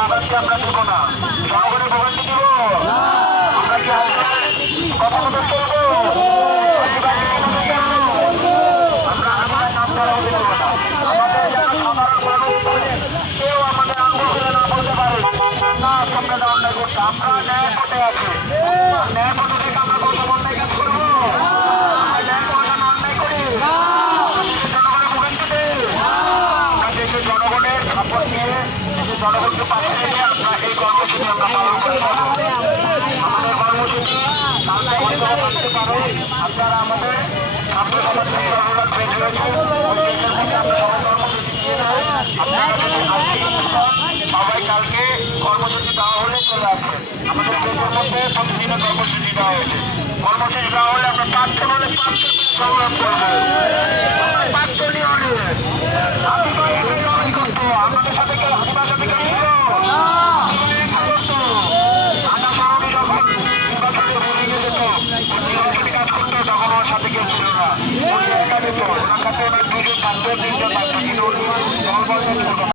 ভোগান্তি আমরা দেব না, জনগণের ভোগান্তি দিব। আমরা কি আজকে কথা মতো চলবো? আমরা আমার নাম ধরা হতে দেবো না। আমাদের যেন সাধারণ মানুষ কেউ আমাদের আঙ্গুল করে না বলতে পারে না আমরা অন্যায় করছি। আমরা ন্যায় পথে আছি, ন্যায় পথে থেকে আমরা কত অন্যায় কাজ করবো? আমরা ন্যায় পথে অন্যায় করি, জনগণের ভোগান্তি দেই। আমরা দেশে জনগণের সাপোর্ট নিয়ে জনগণকে পাশে রেখে আমরা এই কর্মসূচি আমরা পালন করে থাকবো। আমাদের কর্মসূচি কালকে হয়তো করতে পারে। আপনারা আমাদের ছাত্র সমাজ থেকে আমরা ট্রেন হয়েছে আমরা সবাই কর্মসূচি দিয়ে দেবো। আপনারা যদি সবাই কালকে কর্মসূচি দেওয়া হলে চলে আসবে। আমাদের দেশের মধ্যে প্রতিদিনে কর্মসূচি দেওয়া হয়েছে। কর্মসূচি দেওয়া হলে আমরা পাঁচশো বলে পাঁচশো সংগ্রাম করবো। পাঁচশোটি অনেক আদিবাসী লড়াই করতো, আমাদের সাথে কেউ আদিবাসী সাথে কেউ ছিল ঢাকা শহরে যখন নির্বাচনে ভুলে গিয়ে যেত, নির্বাচনী কাজ করতো, তখন ওর সাথে কেউ ছিল না। উনি একা যেত, ওনার কাছে ওনার দুজন থাকতো, তিনজন থাকতো, কিন্তু উনি দল বদল করতো না।